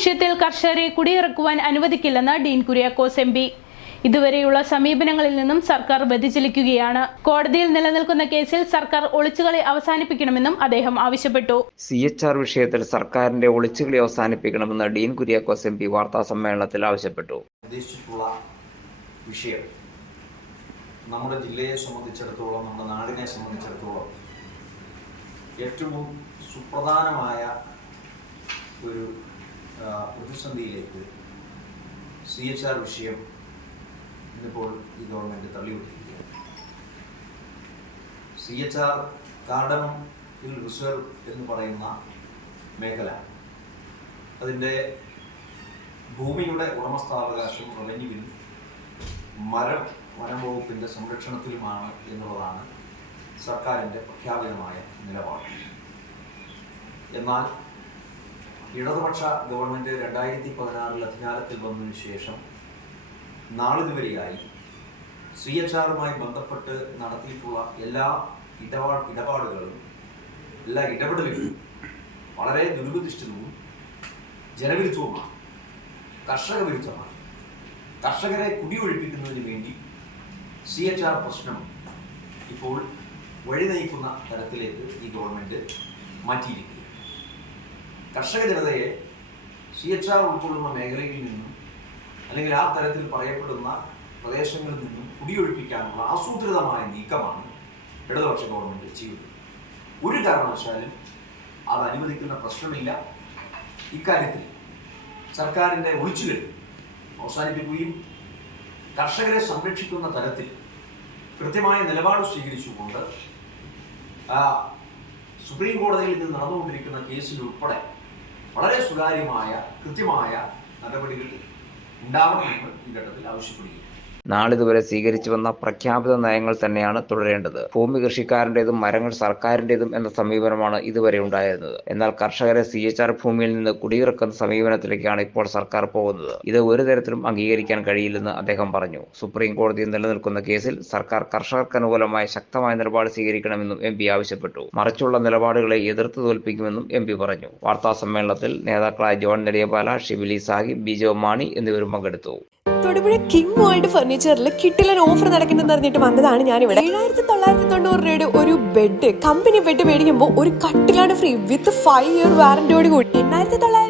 വിഷയത്തിൽ കർഷകരെ കുടിയിറക്കുവാൻ അനുവദിക്കില്ലെന്ന് ഡീൻ കുര്യാക്കോസ് എം പി. ഇതുവരെയുള്ള സമീപനങ്ങളിൽ നിന്നും സർക്കാർ വ്യതിചലിക്കുകയാണ്. കോടതിയിൽ നിലനിൽക്കുന്ന കേസിൽ സർക്കാർ ഒളിച്ചുകളി അവസാനിപ്പിക്കണമെന്നും അദ്ദേഹം ആവശ്യപ്പെട്ടു. സി എച്ച് ആർ വിഷയത്തിൽ സർക്കാരിന്റെ ഒളിച്ചുകളി അവസാനിപ്പിക്കണമെന്ന് ഡീൻ കുര്യാക്കോസ് എം പി വാർത്താ സമ്മേളനത്തിൽ ആവശ്യപ്പെട്ടു. ഉദ്ദേശിച്ചിട്ടുള്ള വിഷയം നമ്മുടെ ജില്ലയെ സംബന്ധിച്ചിടത്തോളം നമ്മുടെ നാടിനെ സംബന്ധിച്ചിടത്തോളം ഏറ്റവും സുപ്രധാനമായ ഒരു പ്രതിസന്ധിയിലേക്ക് സി എച്ച് ആർ വിഷയം ഇന്നിപ്പോൾ ഈ government തള്ളിവിട്ടിരിക്കുകയാണ്. C H R cardamom hill reserve എന്ന് പറയുന്ന മേഖല അതിന്റെ ഭൂമിയുടെ ഉടമസ്ഥാവകാശം റവന്യൂവിൽ മരം വനം വകുപ്പിന്റെ സംരക്ഷണത്തിലുമാണ് എന്നുള്ളതാണ് സർക്കാരിന്റെ പ്രഖ്യാപിതമായ നിലപാട്. എന്നാൽ ഇടതുപക്ഷ ഗവൺമെന്റ് രണ്ടായിരത്തി പതിനാറിൽ അധികാരത്തിൽ വന്നതിന് ശേഷം നാളിതുവരെയായി സി ബന്ധപ്പെട്ട് നടത്തിയിട്ടുള്ള എല്ലാ ഇടപാ ഇടപാടുകളും എല്ലാ ഇടപെടലുകളും വളരെ ദുരുപതിഷ്ഠിതവും ജനവിരുദ്ധവുമാണ് കർഷക വിരുദ്ധമാണ്. കർഷകരെ കുടിയൊഴിപ്പിക്കുന്നതിന് വേണ്ടി സി എച്ച് ആർ പ്രശ്നം ഇപ്പോൾ വഴി നയിക്കുന്ന തരത്തിലേക്ക് ഈ ഗവൺമെന്റ് മാറ്റിയിരിക്കുകയാണ്. കർഷക ജനതയെ സി എച്ച് ആർ ഉൾക്കൊള്ളുന്ന മേഖലയിൽ നിന്നും അല്ലെങ്കിൽ ആ തരത്തിൽ പറയപ്പെടുന്ന പ്രദേശങ്ങളിൽ നിന്നും കുടിയൊഴിപ്പിക്കാനുള്ള ആസൂത്രിതമായ നീക്കമാണ് ഇടതുപക്ഷ ഗവൺമെന്റ് ചെയ്യുന്നത്. ഒരു കാരണവശാലും അത് അനുവദിക്കുന്ന പ്രശ്നമില്ല. ഇക്കാര്യത്തിൽ സർക്കാരിന്റെ ഒളിച്ചുകളി അവസാനിപ്പിക്കുകയും കർഷകരെ സംരക്ഷിക്കുന്ന തരത്തിൽ കൃത്യമായ നിലപാട് സ്വീകരിച്ചുകൊണ്ട് സുപ്രീം കോടതിയിൽ നിന്ന് നടന്നുകൊണ്ടിരിക്കുന്ന കേസിൽ ഉൾപ്പെടെ വളരെ സുതാര്യമായ കൃത്യമായ നടപടികൾ ഉണ്ടാവണമെന്ന് ഈ ഘട്ടത്തിൽ ആവശ്യപ്പെടുകയാണ്. നാളിതുവരെ സ്വീകരിച്ചു വന്ന പ്രഖ്യാപിത നയങ്ങൾ തന്നെയാണ് തുടരേണ്ടത്. ഭൂമി കൃഷിക്കാരന്റേതും മരങ്ങൾ സർക്കാരിന്റേതും എന്ന സമീപനമാണ് ഇതുവരെ ഉണ്ടായിരുന്നത്. എന്നാൽ കർഷകരെ സി എച്ച് ആർ ഭൂമിയിൽ നിന്ന് കുടിയിറക്കുന്ന സമീപനത്തിലേക്കാണ് ഇപ്പോൾ സർക്കാർ പോകുന്നത്. ഇത് ഒരു തരത്തിലും അംഗീകരിക്കാൻ കഴിയില്ലെന്ന് അദ്ദേഹം പറഞ്ഞു. സുപ്രീം കോടതി നിലനിൽക്കുന്ന കേസിൽ സർക്കാർ കർഷകർക്ക് അനുകൂലമായ ശക്തമായ നിലപാട് സ്വീകരിക്കണമെന്നും എം പി ആവശ്യപ്പെട്ടു. മറിച്ചുള്ള നിലപാടുകളെ എതിർത്ത് തോൽപ്പിക്കുമെന്നും എം പി പറഞ്ഞു. വാർത്താ സമ്മേളനത്തിൽ നേതാക്കളായ ജോൺ നെടിയപാല ഷിബിലി സാഹിബ് ബിജോ മാണി എന്നിവരും പങ്കെടുത്തു. തൊടുപുഴ കിങ് വേൾഡ് ഫർണിച്ചറിൽ കിട്ടിലൻ ഓഫർ നടക്കുന്നെന്ന് അറിഞ്ഞിട്ട് വന്നതാണ് ഞാൻ ഇവിടെ ഏഴായിരത്തി തൊള്ളായിരത്തി തൊണ്ണൂറ് രൂപയുടെ ഒരു ബെഡ് കമ്പനി ബെഡ് മേടിക്കുമ്പോൾ ഒരു കട്ടിലാണ് ഫ്രീ വിത്ത് ഫൈവ് ഇയർ വാറന്റിയോട് കൂടി. എണ്ണായിരത്തി തൊള്ളായിരം